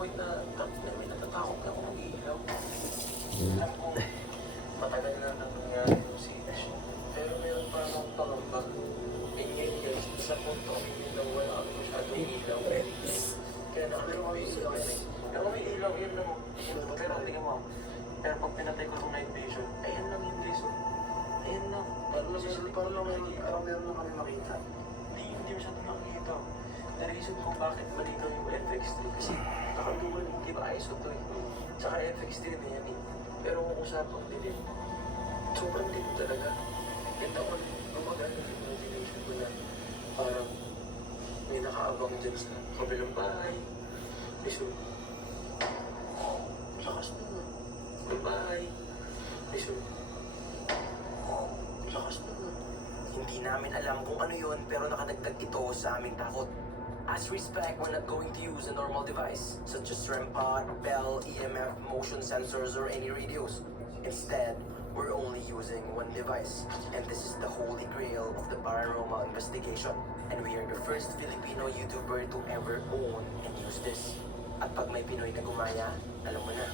point na may natatakot na ako mag-iilaw. Alam ko, matagal na nangyayari yung sinas. Pero meron pa akong pangamba. Eh ngayon guys, sa punto kami nilaw, wala kami masyadong ilaw. Kaya nakaliw kami ilaw yun eh. Pero may ilaw yun lang. Pero tingnan mo, pero pag pinatay ko itong night vision, ayan lang yung guys. Ayan lang. Parang lang meron lang kami makita. Hindi masyadong nakikita. Na-reason kung bakit malinaw yung FX3 kasi nakadual, di ba ISO to eh. Tsaka FX3 na yan eh. Pero kung usapang dilim, sobrang dilim talaga. And ako, gumagana yung imagination ko na parang may nakaabang dyan sa kabilang bahay. Miso, lakas na nga. May bahay. Miso, lakas na nga. Hindi namin alam kung ano yun pero nakadagdag ito sa aming takot. As respect, we're not going to use a normal device such as REM pod, Bell, EMF, motion sensors, or any radios. Instead, we're only using one device, and this is the holy grail of the paranormal investigation. And we are the first Filipino YouTuber to ever own and use this. At pag may Pinoy na gumaya, alam mo na.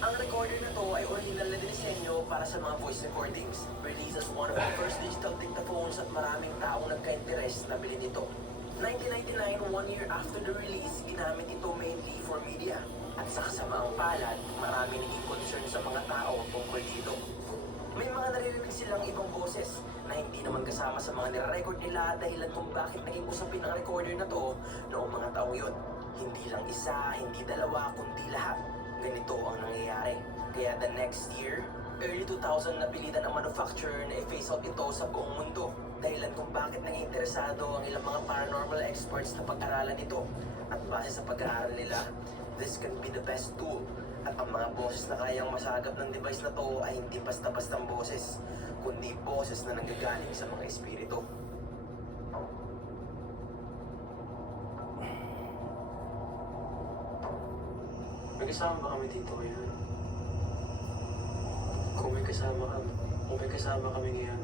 Ang recorder na to ay original na dinisenyo para sa mga voice recordings. Released as one of the first digital dictaphones at maraming taong nagka-interest na bilhin ito. 1999, 1 year after the release, ginamit ito mainly for media. At sa kasamaang palad, marami naging concern sa mga tao tungkol dito. May mga naririnig silang ibang boses na hindi naman kasama sa mga nire-record nila dahilan kung bakit naging usapin ang recorder na to noong mga taong yun. Hindi lang isa, hindi dalawa, kundi lahat. Ganito ang nangyayari. Kaya the next year, early 2000 napilitan ang manufacturer na i-phase out ito sa buong mundo. Dahilan kung bakit naging interesado ang ilang mga paranormal experts na pag-aralan ito. At base sa pag-aaral nila, this can be the best tool. At ang mga boses na kayang masagap ng device na to ay hindi basta-bastang boses, kundi boses na nanggagaling sa mga espiritu. May kasama ba kami dito ngayon? Kung may kasama kami ngayon,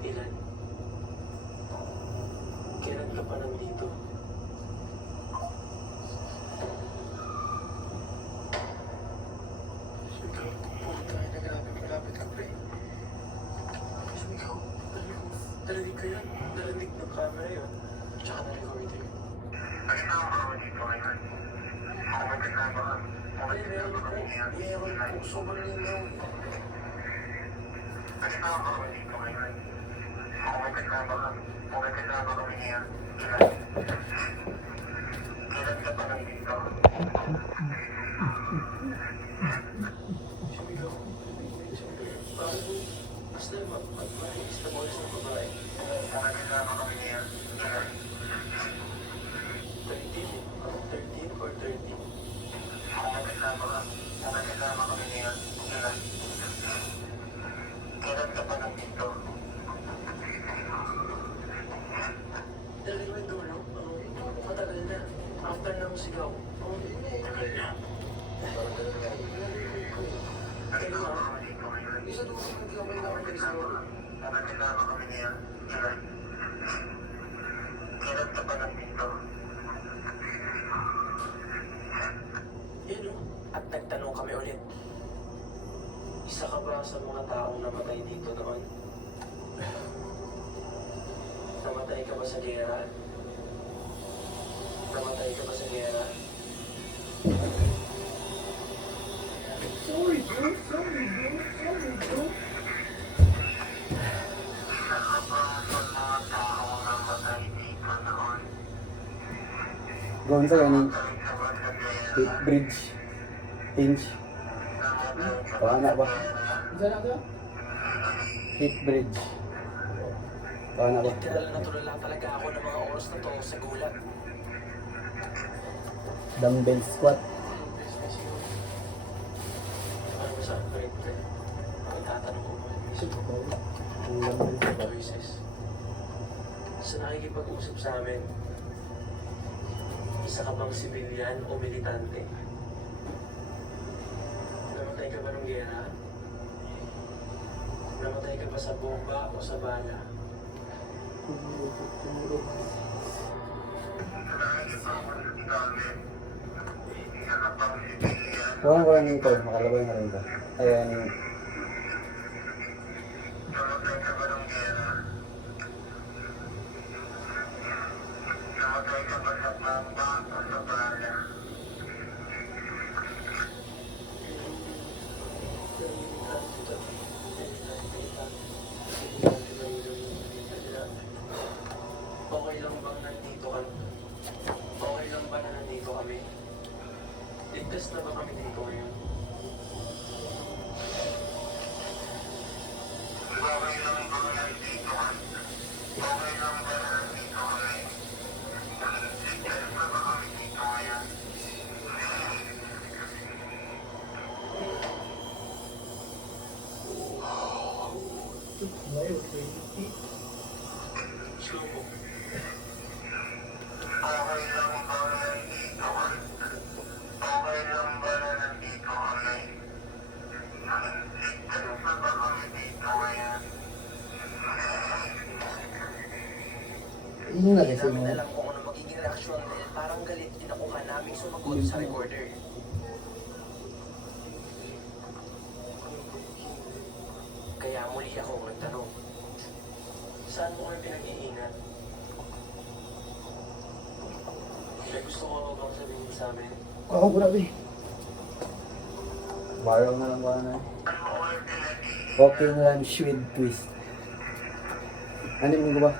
ilan? Kailan ka pa nandito? Sumigaw, pumunta tayo na grabe ka, pre. Sumigaw, narinig ko yan. Narinig ng camera yun. Tsaka na-recorder. Ano na ako dito ngayon? Kung may kasama ka, Ay, meron po. Sobrang linaw. ano na ako dito ngayon? Kung may kasama kami ngayon, ilan ka pa nandito? Sumigaw. Parang basta mag-maris na boys ng babae. Kung may kasama kami ngayon, ilan? 13 or 30. Kung may kasama kami ngayon, ilan? Ilan ka pa nandito? Dahil may dulo, matagal na. After ng sigaw, tagal na. Parang ganun nga. Ano na ako dito ngayon? Isa dulo ng gamay na ako Kung may kasama kami ngayon, ilan? Ilan ka pa nandito? Yan o. At nagtanong kami ulit. Isa ka ba sa mga taong namatay dito noon? Namatay ka ba sa gera? Namatay ka ba sa gera? Sorry bro. Gawin sa ganing bridge, hinge, paana ba? Hit bridge. Paana ba? Literal na tulala talaga ako ng mga oras na to sa gulat. Dumbbell squat. Ano ba sa break? Ang tatanong ko mo. Ang dumbbell squat. Choices. Sa nakikipag-usap sa amin, isa ka bang sibilyan o militante? Namatay ka ba ng gera? Namatay ka ba sa bomba o sa bala? Kuha ko lang yung code, makalabay na rin ba? Ayan, Namatay sa Baronggera. Namatay sa Basapamba o sa Bala. Okay lang bang nandito kami? Okay lang ba na nandito kami? Ligtas na ba kami dito ngayon? Okay lang ba nandito ka? Okay lang ba nandito kami? Ligtas na ba kami dito ngayon? Slow mo. Okay lang ba nandito ka? Okay lang ba nandito kami? Ligtas na ba kami dito ngayon? yun na Hindi kasi namin mo. alam kung ano magiging reaksyon dahil parang galit din ako ka naming sumagot sa recorder. Kaya muli akong nagtanong, saan mo kayo pinag-iingat? May gusto ko bang sabihin mo sa amin? Oo, grabe. Viral na lang ba na? Walking lunch with twist. Ano yung ba?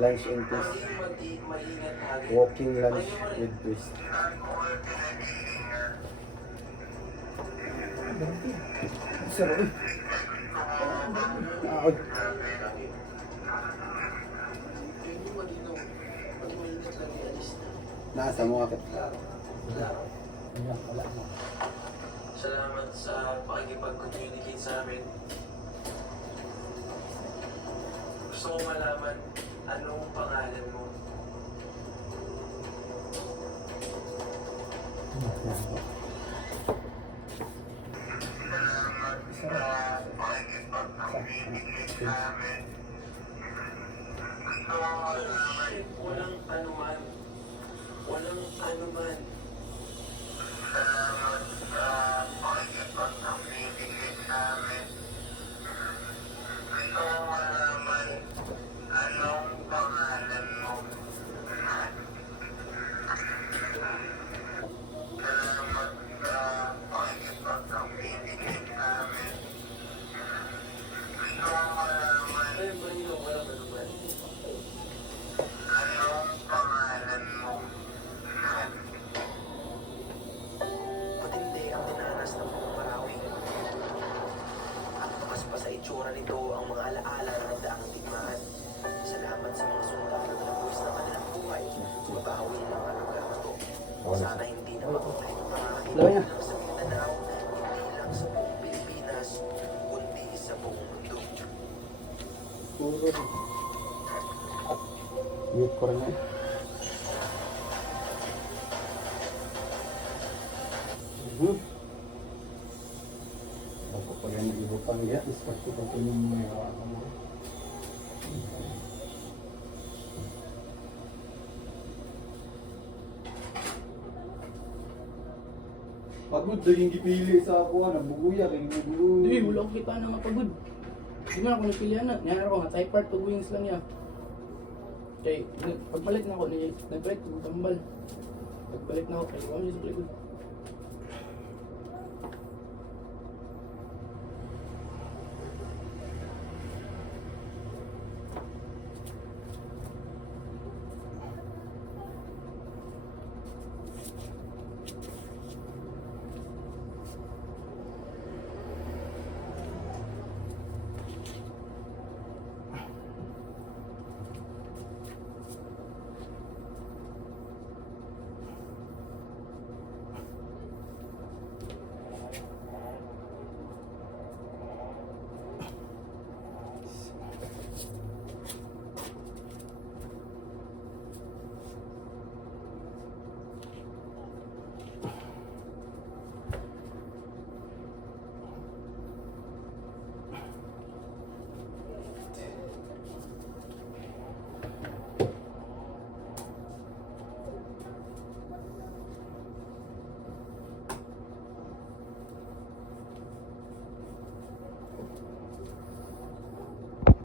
Lunch and twist. Maging maingat lagi. Walking lunch with twist. Sarap eh. Nakakot. Hindi malinaw. Maging maingat lagi, alis na. Nasa mo akit. Klaro. Klaro. Ayan, wala mo. Salamat sa pakikipag-communicate sa amin. Gusto ko malaman anong pangalan mo. Shit, walang anuman. Walang anuman. Salamat sa pakikipag-communicate sa amin. Gusto ko malaman anong pangalan mo. Salamat sa pakikipag-communicate sa amin. Gusto ko malaman Ay, malinaw, walang anuman. anong pangalan mo. Matindi ang dinanas ng buong Marawi. At bukas pa sa itsura nito ang mga alaala na nagdaang digmaan. Salamat sa mga sundang na nalabos ng kanilang buhay. Mabawi ng mga lugar na to. Sana hindi na mabuhay ng mga Laway na. hindi lang sa Mindanao, hindi lang sa buong Pilipinas, kundi sa buong mundo. Mute ko rin eh. Ako pa yan ibutang ya, ispati ko po yung mga mo. Pagod daw yung gipili sa ako, nabuguya, kaya nabuguya. Hindi, wala ko kita na nga pagod. Di man ako napilihan na. Nangyari ko nga, type part, pag-wings lang niya. Kaya, pagpalit na ako, nagpalit ko tambal. Pagpalit na ako, kaya wala siya sa palikod.